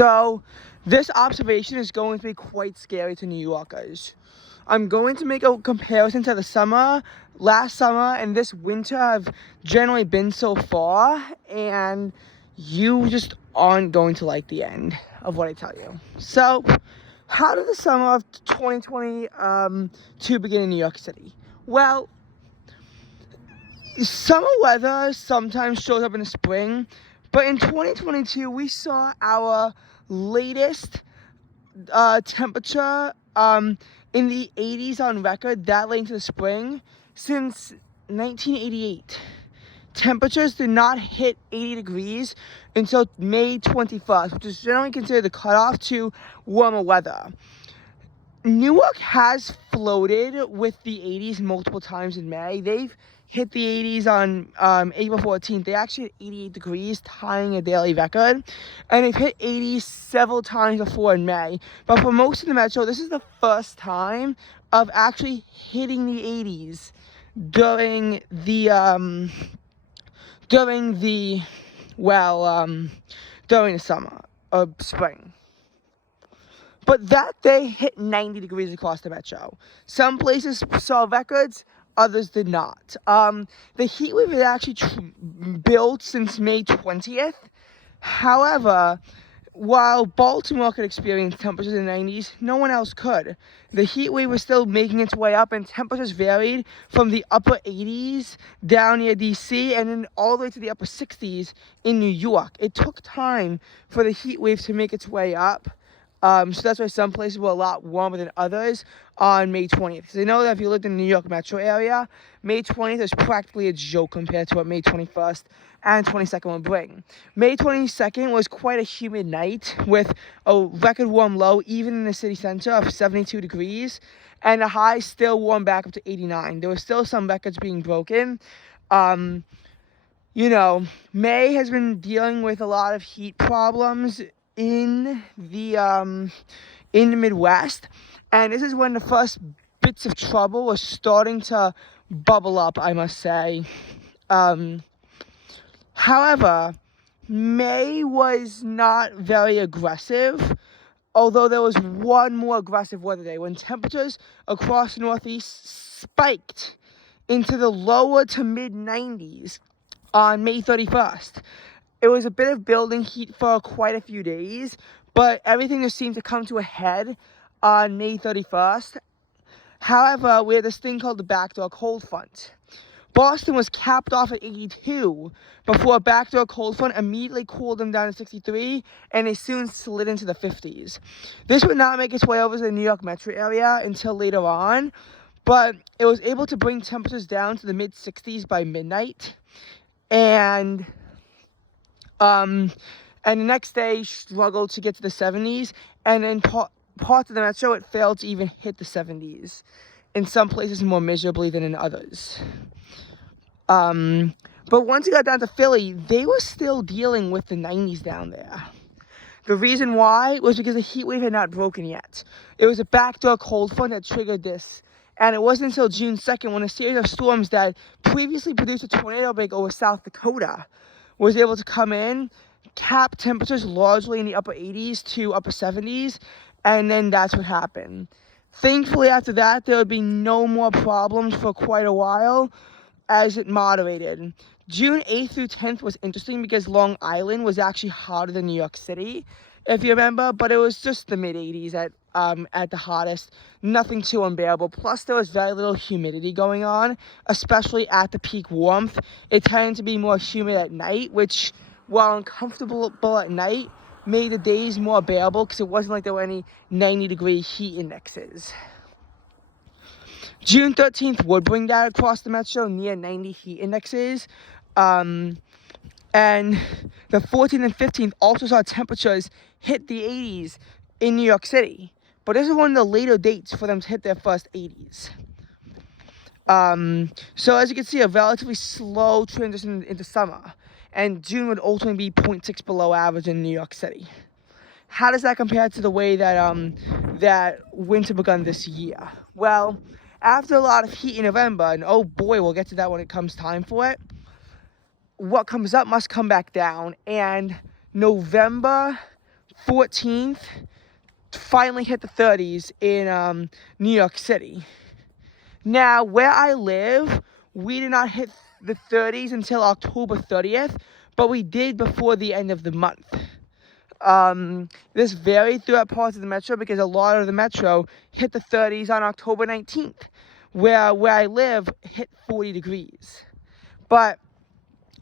So this observation is going to be quite scary to New Yorkers. I'm going to make a comparison to the summer. Last summer and this winter have generally been so far, and you just aren't going to like the end of what I tell you. So, how did the summer of 2022 begin in New York City? Well, summer weather sometimes shows up in the spring, but in 2022 we saw our latest temperature in the 80s on record that late into the spring since 1988. Temperatures did not hit 80 degrees until May 21st, which is generally considered the cutoff to warmer weather. Newark has floated with the 80s multiple times in May. They've hit the 80s on April 14th. They actually hit 88 degrees, tying a daily record. And they've hit 80s several times before in May. But for most of the metro, this is the first time of actually hitting the 80s during the summer or spring. But that day hit 90 degrees across the metro. Some places saw records, others did not. The heat wave had actually built since May 20th. However, while Baltimore could experience temperatures in the 90s, no one else could. The heat wave was still making its way up, and temperatures varied from the upper 80s down near DC and then all the way to the upper 60s in New York. It took time for the heat wave to make its way up. So that's why some places were a lot warmer than others on May 20th. Because I know that if you lived in the New York metro area, May 20th is practically a joke compared to what May 21st and 22nd would bring. May 22nd was quite a humid night with a record warm low, even in the city center, of 72 degrees. And the high still warmed back up to 89. There were still some records being broken. May has been dealing with a lot of heat problems in the Midwest, and this is when the first bits of trouble were starting to bubble up, I must say. However, May was not very aggressive, although there was one more aggressive weather day when temperatures across the Northeast spiked into the lower to mid 90s on May 31st. It was a bit of building heat for quite a few days, but everything just seemed to come to a head on May 31st. However, we had this thing called the backdoor cold front. Boston was capped off at 82 before a backdoor cold front immediately cooled them down to 63, and they soon slid into the 50s. This would not make its way over to the New York metro area until later on, but it was able to bring temperatures down to the mid-60s by midnight, and the next day struggled to get to the 70s, and in parts of the metro it failed to even hit the 70s. In some places more miserably than in others. But once you got down to Philly, they were still dealing with the 90s down there. The reason why was because the heat wave had not broken yet. It was a backdoor cold front that triggered this. And it wasn't until June 2nd when a series of storms that previously produced a tornado break over South Dakota was able to come in, cap temperatures largely in the upper 80s to upper 70s, and then that's what happened. Thankfully, after that, there would be no more problems for quite a while as it moderated. June 8th through 10th was interesting because Long Island was actually hotter than New York City, if you remember, but it was just the mid-80s at the hottest. Nothing too unbearable. Plus, there was very little humidity going on, especially at the peak warmth. It tended to be more humid at night, which, while uncomfortable at night, made the days more bearable because it wasn't like there were any 90-degree heat indexes. June 13th would bring that across the metro near 90 heat indexes. And the 14th and 15th also saw temperatures hit the 80s in New York City. But this is one of the later dates for them to hit their first 80s. So as you can see, a relatively slow transition into summer. And June would ultimately be 0.6 below average in New York City. How does that compare to the way that that winter begun this year? Well, after a lot of heat in November, and oh boy, we'll get to that when it comes time for it, what comes up must come back down, and November 14th finally hit the 30s in New York City. Now, where I live, we did not hit the 30s until October 30th, but we did before the end of the month. This varied throughout parts of the metro because a lot of the metro hit the 30s on October 19th, where I live hit 40 degrees. But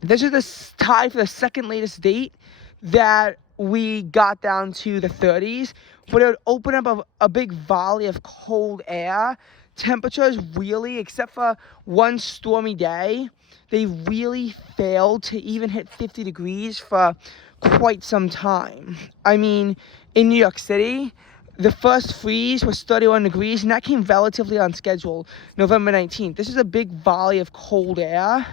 this is the tie for the second latest date that we got down to the 30s, but it would open up a big volley of cold air. Temperatures really, except for one stormy day, they really failed to even hit 50 degrees for quite some time. I mean, in New York City, the first freeze was 31 degrees, and that came relatively on schedule, November 19th. This is a big volley of cold air.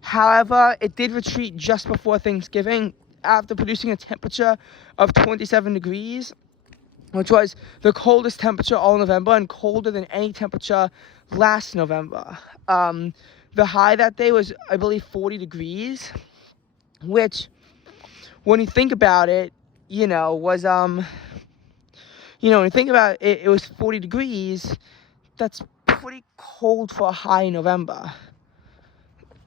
However, it did retreat just before Thanksgiving after producing a temperature of 27 degrees, which was the coldest temperature all November and colder than any temperature last November. The high that day was, I believe, 40 degrees, which, when you think about it, was, when you think about it, it was 40 degrees. That's pretty cold for a high in November.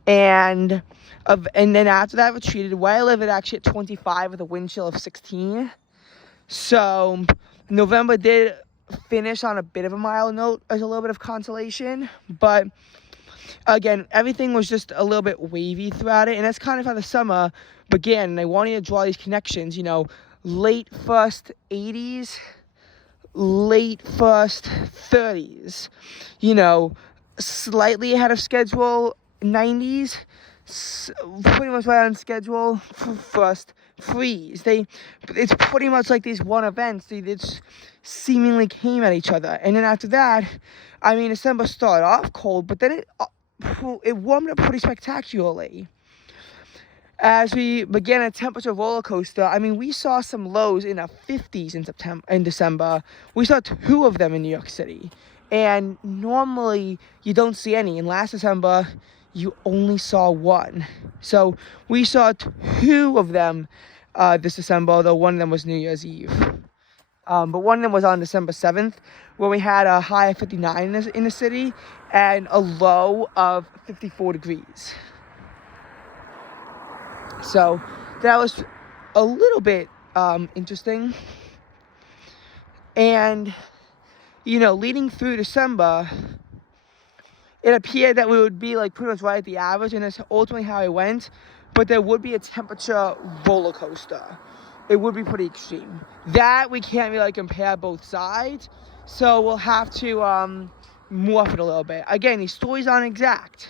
And then after that retreated. Where I live, it actually at 25 with a wind chill of 16. So November did finish on a bit of a mild note as a little bit of consolation, but again, everything was just a little bit wavy throughout it, and that's kind of how the summer began. And I wanted to draw these connections, late first 80s, late first 30s, slightly ahead of schedule 90s, pretty much right on schedule for first freeze. It's pretty much like these one events. They just seemingly came at each other, and then after that, December started off cold, but then it warmed up pretty spectacularly. As we began a temperature roller coaster, we saw some lows in the 50s in December. We saw 2 of them in New York City, and normally you don't see any. And last December, you only saw 1. So we saw 2 of them this December, although one of them was New Year's Eve. But one of them was on December 7th, where we had a high of 59 in the city and a low of 54 degrees. So that was a little bit interesting. And, leading through December, it appeared that we would be pretty much right at the average, and that's ultimately how it went. But there would be a temperature roller coaster. It would be pretty extreme. That we can't really compare both sides, so we'll have to morph it a little bit. Again, these stories aren't exact,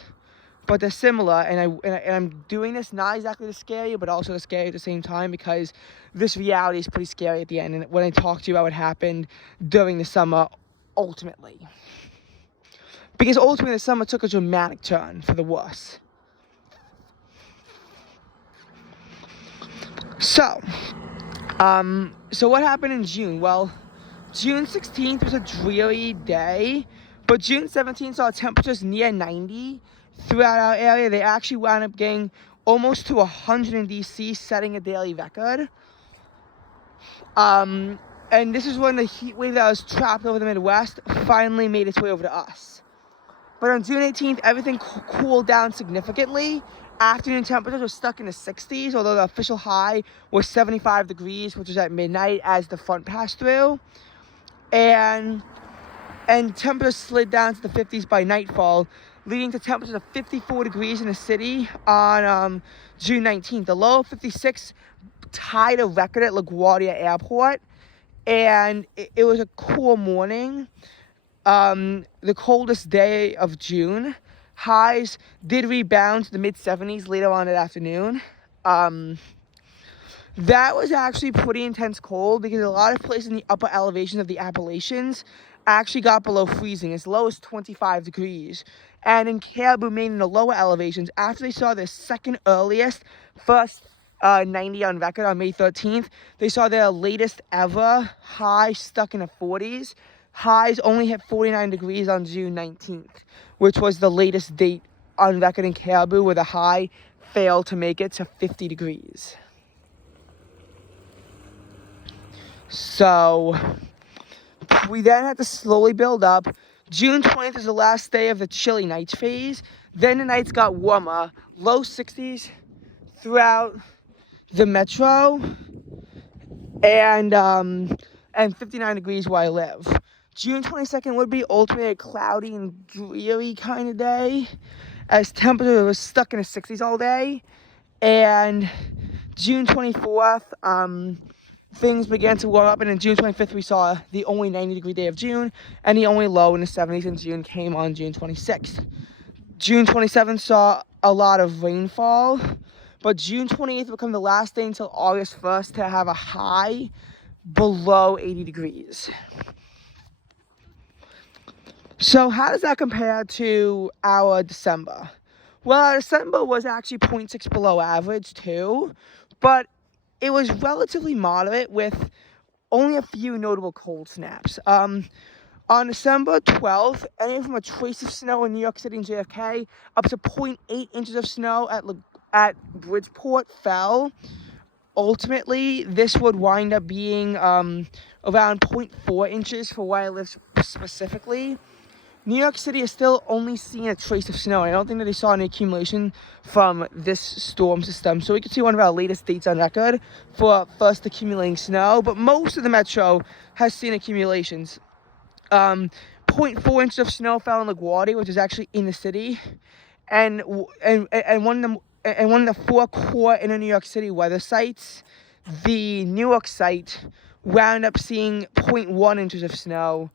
but they're similar, and I'm doing this not exactly to scare you, but also to scare you at the same time, because this reality is pretty scary at the end. And when I talk to you about what happened during the summer, ultimately. Because ultimately the summer took a dramatic turn for the worse. So what happened in June? Well, June 16th was a dreary day, but June 17th saw temperatures near 90 throughout our area. They actually wound up getting almost to 100 in DC, setting a daily record. And this is when the heat wave that was trapped over the Midwest finally made its way over to us. But on June 18th, everything cooled down significantly. Afternoon temperatures were stuck in the 60s, although the official high was 75 degrees, which was at midnight as the front passed through. And temperatures slid down to the 50s by nightfall, leading to temperatures of 54 degrees in the city on June 19th. The low of 56 tied a record at LaGuardia Airport, and it was a cool morning. The coldest day of June. Highs did rebound to the mid-70s later on that afternoon. That was actually pretty intense cold because a lot of places in the upper elevations of the Appalachians actually got below freezing, as low as 25 degrees. And in Caribou, Maine, in the lower elevations, after they saw their second earliest, first 90 on record on May 13th, they saw their latest ever high stuck in the 40s. Highs only hit 49 degrees on June 19th, which was the latest date on record in Caribou, where the high failed to make it to 50 degrees. So we then had to slowly build up. June 20th is the last day of the chilly nights phase. Then the nights got warmer, low 60s throughout the metro, and 59 degrees where I live. June 22nd would be ultimately a cloudy and dreary kind of day, as temperature was stuck in the 60s all day. And June 24th, things began to warm up, and on June 25th we saw the only 90-degree day of June, and the only low in the 70s in June came on June 26th. June 27th saw a lot of rainfall, but June 28th will become the last day until August 1st to have a high below 80 degrees. So how does that compare to our December? Well, our December was actually 0.6 below average too, but it was relatively moderate with only a few notable cold snaps. On December 12th, anything from a trace of snow in New York City and JFK up to 0.8 inches of snow at Bridgeport fell. Ultimately, this would wind up being around 0.4 inches for where I live specifically. New York City is still only seeing a trace of snow. I don't think that they saw any accumulation from this storm system. So we can see one of our latest dates on record for first accumulating snow. But most of the metro has seen accumulations. 0.4 inches of snow fell in LaGuardia, which is actually in the city. And one of the four core inner New York City weather sites, the Newark site, wound up seeing 0.1 inches of snow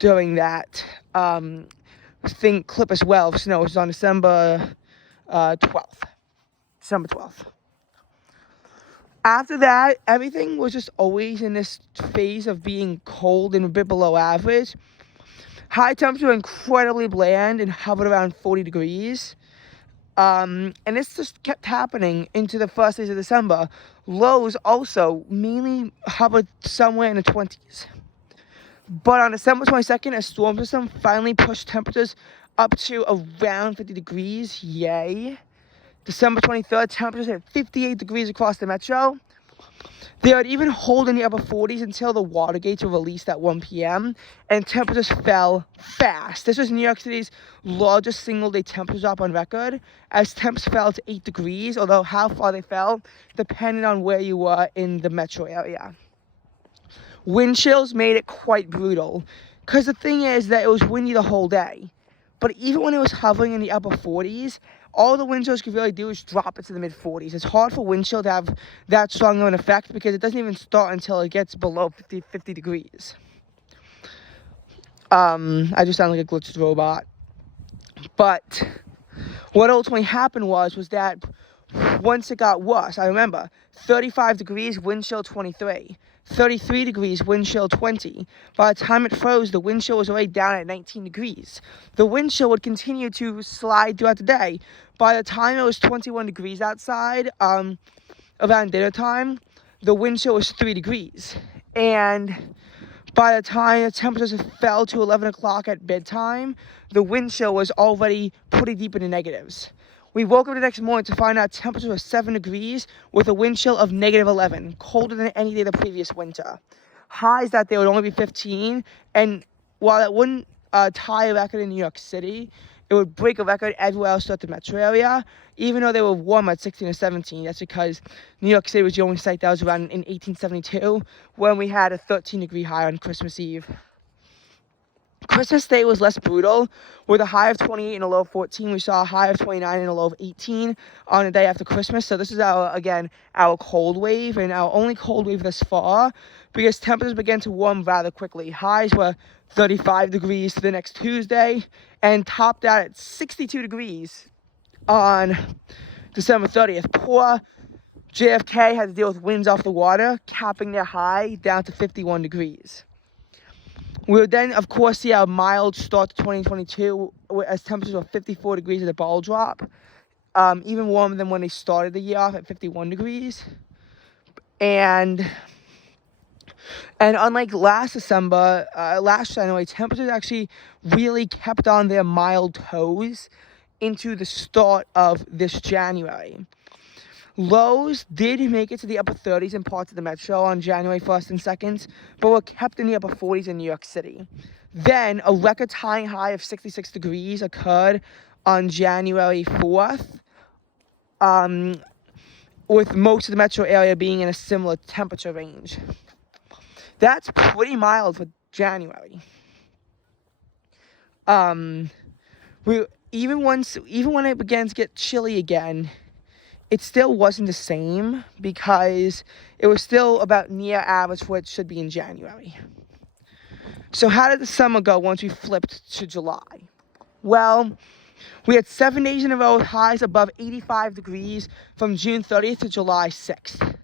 during that clip as well of snow, which is on December 12th. December 12th. After that, everything was just always in this phase of being cold and a bit below average. High temperatures were incredibly bland and hovered around 40 degrees. And this just kept happening into the first days of December. Lows also mainly hovered somewhere in the 20s. But on December 22nd, a storm system finally pushed temperatures up to around 50 degrees. Yay. December 23rd, temperatures hit 58 degrees across the metro. They would even hold in the upper 40s until the water gates were released at 1 p.m. and temperatures fell fast. This was New York City's largest single-day temperature drop on record, as temps fell to 8 degrees, although how far they fell depended on where you were in the metro area. Wind chills made it quite brutal, because the thing is that it was windy the whole day. But even when it was hovering in the upper 40s, all the wind chills could really do is drop it to the mid 40s. It's hard for wind chill to have that strong of an effect because it doesn't even start until it gets below 50 degrees. I just sound like a glitched robot. But what ultimately happened was that once it got worse, I remember 35 degrees, wind chill 23. 33 degrees, wind chill 20. By the time it froze, the wind chill was already down at 19 degrees. The wind chill would continue to slide throughout the day. By the time it was 21 degrees outside, around dinner time, the wind chill was 3 degrees. And by the time the temperatures fell to 11 o'clock at bedtime, the wind chill was already pretty deep in the negatives. We woke up the next morning to find out temperatures were 7 degrees with a wind chill of negative 11, colder than any day the previous winter. Highs that day would only be 15, and while it wouldn't tie a record in New York City, it would break a record everywhere else throughout the metro area, even though they were warm at 16 or 17. That's because New York City was the only site that was around in 1872 when we had a 13-degree high on Christmas Eve. Christmas Day was less brutal, with a high of 28 and a low of 14. We saw a high of 29 and a low of 18 on the day after Christmas. So this is our cold wave, and our only cold wave thus far, because temperatures began to warm rather quickly. Highs were 35 degrees the next Tuesday, and topped out at 62 degrees on December 30th. Poor JFK had to deal with winds off the water, capping their high down to 51 degrees. We would then, of course, see a mild start to 2022 as temperatures were 54 degrees at a ball drop, even warmer than when they started the year off at 51 degrees. And unlike last January, temperatures actually really kept on their mild toes into the start of this January. Lows did make it to the upper 30s in parts of the metro on January 1st and 2nd, but were kept in the upper 40s in New York City. Then a record-tying high of 66 degrees occurred on January 4th, with most of the metro area being in a similar temperature range. That's pretty mild for January. Even when it began to get chilly again, it still wasn't the same because it was still about near average for what it should be in January. So how did the summer go once we flipped to July? Well, we had 7 days in a row with highs above 85 degrees from June 30th to July 6th.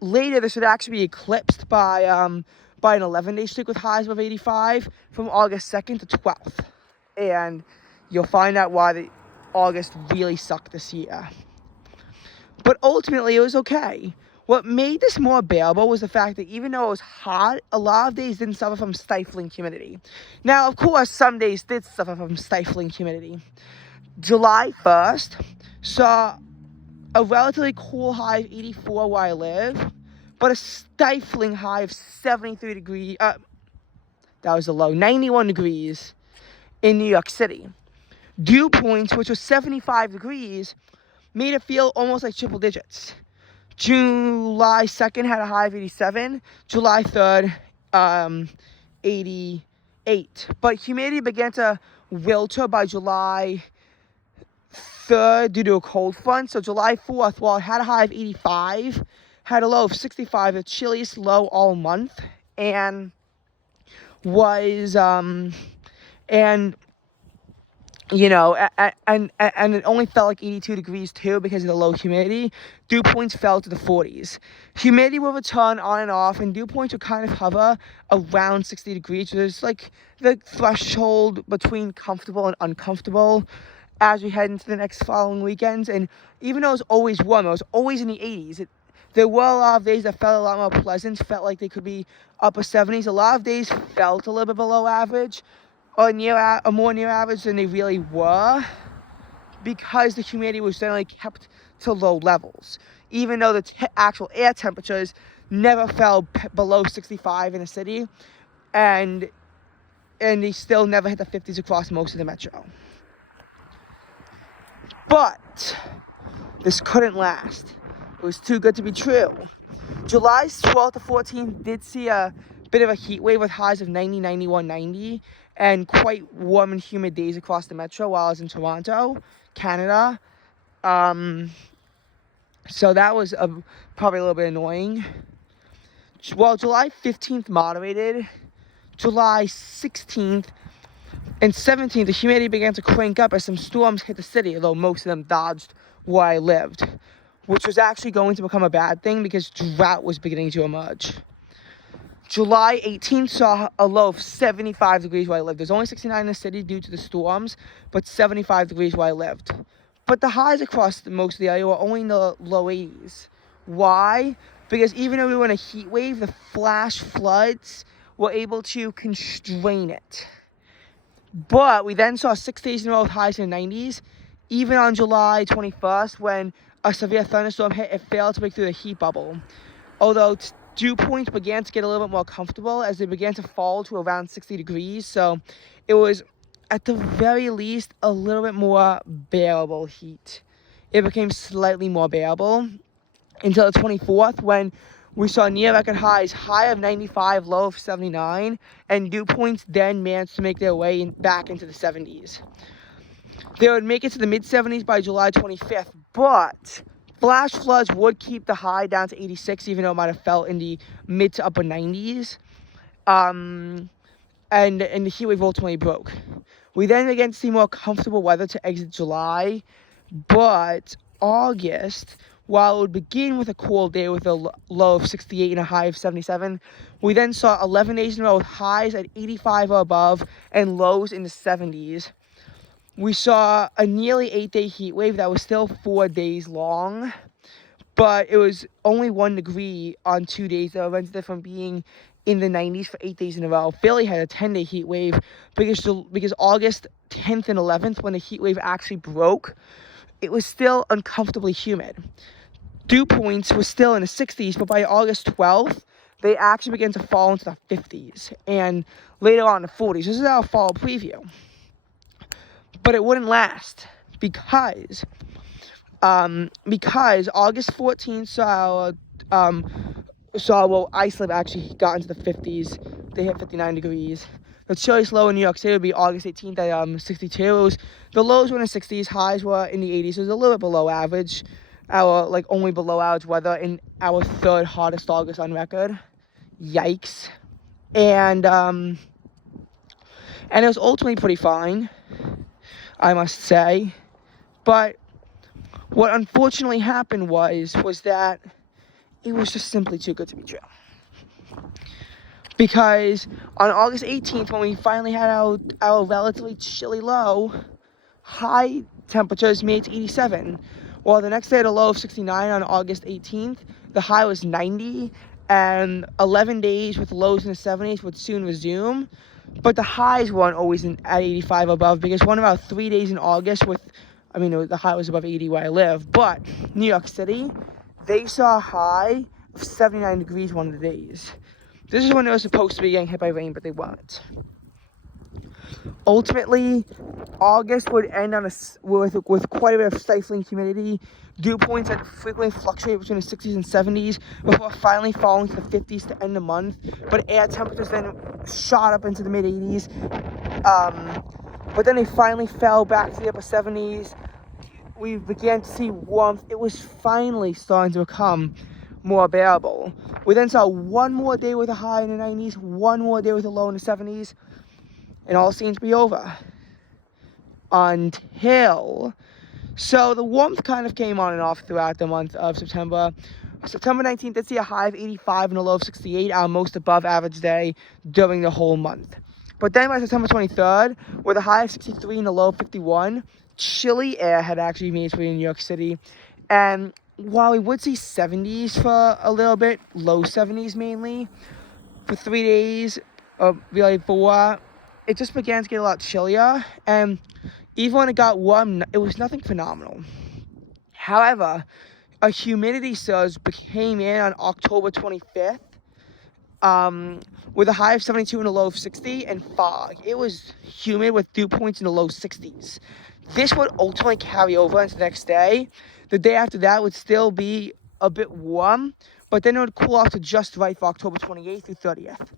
Later, this would actually be eclipsed by an 11-day streak with highs above 85 from August 2nd to 12th. And you'll find out why August really sucked this year. But ultimately, it was okay. What made this more bearable was the fact that even though it was hot, a lot of days didn't suffer from stifling humidity. Now, of course, some days did suffer from stifling humidity. July 1st saw a relatively cool high of 84 where I live, but a stifling high of 73 degrees, that was the low, 91 degrees in New York City. Dew points, which was 75 degrees, made it feel almost like triple digits. July 2nd had a high of 87, July 3rd, 88. But humidity began to wilter by July 3rd due to a cold front. So July 4th, while it had a high of 85, had a low of 65, the chilliest low all month, and was, and it only felt like 82 degrees too because of the low humidity. Dew points fell to the 40s. Humidity will return on and off, and dew points will kind of hover around 60 degrees, which is like the threshold between comfortable and uncomfortable as we head into the next following weekends. And even though it was always warm, it was always in the 80s. There were a lot of days that felt a lot more pleasant, felt like they could be upper 70s. A lot of days felt a little bit below average, or more near average than they really were, because the humidity was generally kept to low levels. Even though the actual air temperatures never fell below 65 in the city, and they still never hit the 50s across most of the metro. But this couldn't last. It was too good to be true. July 12th to 14th did see a bit of a heat wave with highs of 90, 91, 90, and quite warm and humid days across the metro while I was in Toronto, Canada. So that was probably a little bit annoying. Well, July 15th moderated. July 16th and 17th, the humidity began to crank up as some storms hit the city, although most of them dodged where I lived, which was actually going to become a bad thing because drought was beginning to emerge. July 18th saw a low of 75 degrees where I lived. There's only 69 in the city due to the storms, but 75 degrees where I lived. But the highs across most of the area were only in the low 80s. Why? Because even though we were in a heat wave, the flash floods were able to constrain it. But we then saw 6 days in a row with highs in the 90s. Even on July 21st, when a severe thunderstorm hit, it failed to break through the heat bubble. Although dew points began to get a little bit more comfortable as they began to fall to around 60 degrees. So it was, at the very least, a little bit more bearable heat. It became slightly more bearable until the 24th, when we saw near record highs, high of 95, low of 79, and dew points then managed to make their way back into the 70s. They would make it to the mid-70s by July 25th, but flash floods would keep the high down to 86, even though it might have felt in the mid to upper 90s. And the heat wave ultimately broke. We then began to see more comfortable weather to exit July, but August, while it would begin with a cool day with a low of 68 and a high of 77, we then saw 11 days in a row with highs at 85 or above and lows in the 70s. We saw a nearly 8-day heat wave that was still 4 days long, but it was only 1 degree on 2 days that prevented it from being in the 90s for 8 days in a row. Philly had a 10-day heat wave because August 10th and 11th, when the heat wave actually broke, it was still uncomfortably humid. dew points were still in the 60s, but by August 12th, they actually began to fall into the 50s, and later on the 40s. This is our fall preview. But it wouldn't last, because August 14th Iceland actually got into the 50s. They hit 59 degrees. The chilliest low in New York City would be August 18th at 62. The lows were in the 60s, highs were in the 80s. It was a little bit below average. Only below average weather in our third hottest August on record. Yikes. And it was ultimately pretty fine, I must say. But what unfortunately happened was that it was just simply too good to be true. Because on August 18th, when we finally had our relatively chilly low, high temperatures made it to 87. Well, the next day at a low of 69 on August 18th, the high was 90, and 11 days with lows in the 70s would soon resume. But the highs weren't always at 85 above, because one of our 3 days in August the high was above 80 where I live, but New York City, they saw a high of 79 degrees one of the days. This is when they were supposed to be getting hit by rain, but they weren't. Ultimately, August would end with quite a bit of stifling humidity. Dew points that frequently fluctuate between the 60s and 70s before finally falling to the 50s to end the month. But air temperatures then shot up into the mid-80s. But then they finally fell back to the upper 70s. We began to see warmth. It was finally starting to become more bearable. We then saw one more day with a high in the 90s, one more day with a low in the 70s, and all seemed to be over. So the warmth kind of came on and off throughout the month of September. September 19th did see a high of 85 and a low of 68, our most above average day during the whole month. But then by September 23rd, with a high of 63 and a low of 51, chilly air had actually made its way in New York City. And while we would see 70s for a little bit, low 70s mainly, for 3 days, really 4, it just began to get a lot chillier. And even when it got warm, it was nothing phenomenal. However, a humidity surge came in on October 25th, with a high of 72 and a low of 60, and fog. It was humid with dew points in the low 60s. This would ultimately carry over into the next day. The day after that would still be a bit warm, but then it would cool off to just right for October 28th through 30th.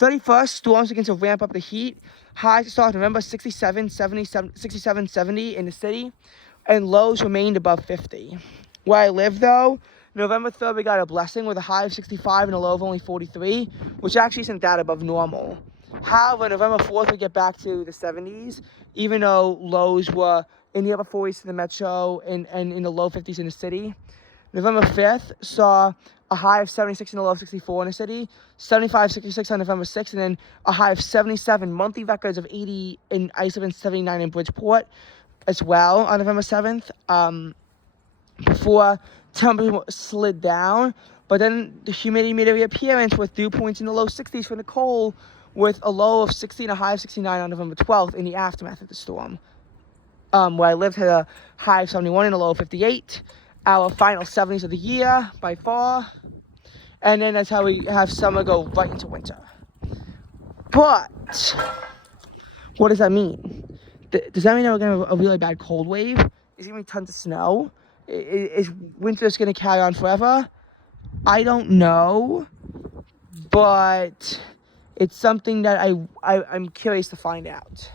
31st, storms begin to ramp up the heat. Highs to start November 67, 70 in the city, and lows remained above 50. Where I live, though, November 3rd, we got a blessing with a high of 65 and a low of only 43, which actually isn't that above normal. However, November 4th, we get back to the 70s, even though lows were in the upper 40s to the metro and in the low 50s in the city. November 5th saw a high of 76 and a low of 64 in the city, 75, 66 on November 6th, and then a high of 77, monthly records of 80 in Iceland and 79 in Bridgeport as well on November 7th, before temperature slid down. But then the humidity made a reappearance with dew points in the low 60s for Nicole, with a low of 60 and a high of 69 on November 12th in the aftermath of the storm. Where I lived had a high of 71 and a low of 58. Our final 70s of the year by far. And then that's how we have summer go right into winter. But what does that mean? Does that mean that we're going to have a really bad cold wave? Is there going to be tons of snow? Is winter just going to carry on forever? I don't know. But it's something that I'm curious to find out.